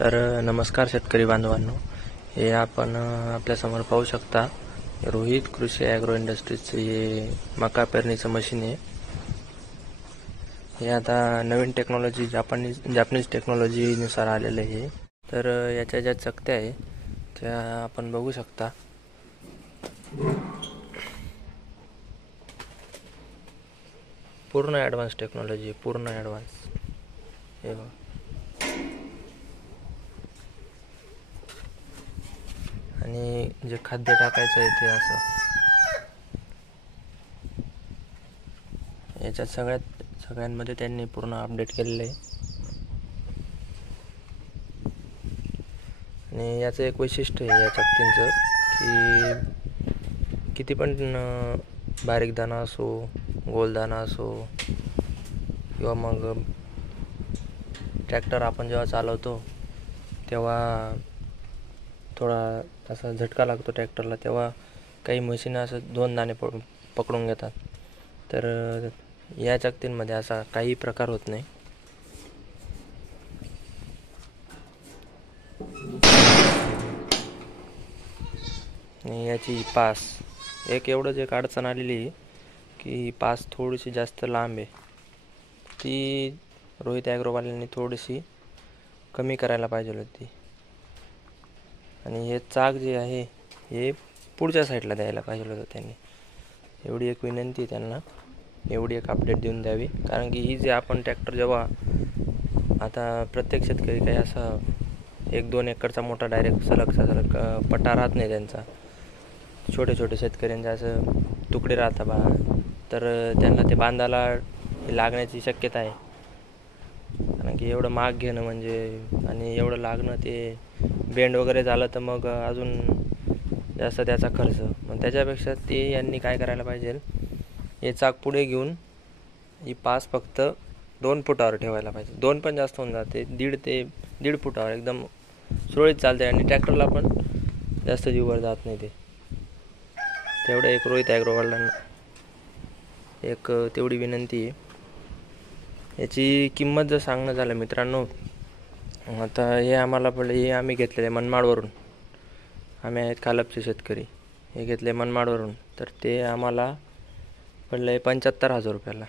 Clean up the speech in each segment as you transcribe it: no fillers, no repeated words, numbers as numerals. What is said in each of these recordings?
तर नमस्कार शेतकरी बांधवांनो, हे आपण आपल्यासमोर पाहू शकता. रोहित कृषी ॲग्रो इंडस्ट्रीजचं हे मका पेरणीचं मशीन आहे. हे आता नवीन टेक्नॉलॉजी जापनीज टेक्नॉलॉजीनुसार आलेलं आहे. तर याच्या ज्या चकत्या आहे त्या आपण बघू शकता. पूर्ण ॲडव्हान्स टेक्नॉलॉजी, पूर्ण ॲडव्हान्स. हे बघा, आणि जे खाद्य टाकायचं आहे ते असं याच्यात सगळ्यांमध्ये त्यांनी पूर्ण अपडेट केलेलं आहे. आणि याचं एक वैशिष्ट्य आहे या चकतींचं की किती पण बारीक दाणा असो, गोल दाणा असो, किंवा मग ट्रॅक्टर आपण जेव्हा चालवतो तेव्हा थोडा असा झटका लागतो ट्रॅक्टरला, तेव्हा काही मशीन असं 2 दाणे पकडून घेतात. तर या चकतींमध्ये असा काही प्रकार होत नाही. याची पास एवढंच एक अडचण आलेली आहे की पास थोडीशी जास्त लांब आहे. ती रोहित ॲग्रोवाल्यांनी थोडीशी कमी करायला पाहिजे होती. आणि हे चाक जे आहे हे पुढच्या साईडला द्यायला पाहिजे होतं त्यांनी. एवढी एक विनंती त्यांना, एवढी एक अपडेट देऊन द्यावी. कारण की ही जे आपण ट्रॅक्टर जेव्हा आता प्रत्येक शेतकरी काही असा 1-2 एकरचा मोठा डायरेक्ट सलग पट्टा राहत नाही त्यांचा. छोटे शेतकऱ्यांचे असं तुकडे राहतात बा, तर त्यांना ते बांधायला लागण्याची शक्यता आहे. कारण की एवढं महाग घेणं म्हणजे, आणि एवढं लागणं, ते बेंड वगैरे झालं तर मग अजून जास्त त्याचा खर्च. मग त्याच्यापेक्षा ते यांनी काय करायला पाहिजे, हे चाक पुढे घेऊन ही पास फक्त 2 फुटावर ठेवायला पाहिजे. 2 पण जास्त होऊन जाते, 1.5 फुटावर एकदम सुरळीत चालते आणि ट्रॅक्टरला पण जास्त जीवर जात नाही. तेवढं एक रोहित ॲग्रोवाल्यांना एक तेवढी विनंती आहे. याची किंमत जर सांगणं झालं मित्रांनो, आता हे आम्हाला पडलं, हे आम्ही घेतलेले मनमाडवरून. आम्ही आहेत कालपचे शेतकरी. हे घेतले मनमाडवरून, तर ते आम्हाला पडलं आहे 75,000 रुपयाला.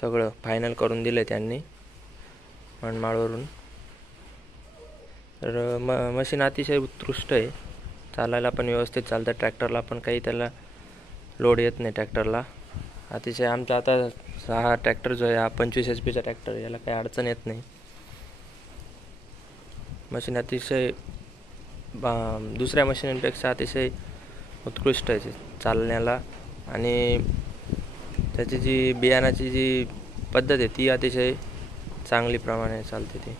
सगळं फायनल करून दिलं त्यांनी मनमाडवरून. तर मशीन अतिशय उत्कृष्ट आहे, चालायला पण व्यवस्थित चालतं. ट्रॅक्टरला पण काही त्याला लोड येत नाही ट्रॅक्टरला. अतिशय आमचा आता हा ट्रॅक्टर जो आहे हा 25 HP ट्रॅक्टर, याला काही अडचण येत नाही. मशीन अतिशय दुसऱ्या मशीनपेक्षा अतिशय उत्कृष्ट आहे चालण्याला. आणि त्याची जी बियाणाची जी पद्धत आहे ती अतिशय चांगली प्रमाणे चालते ती.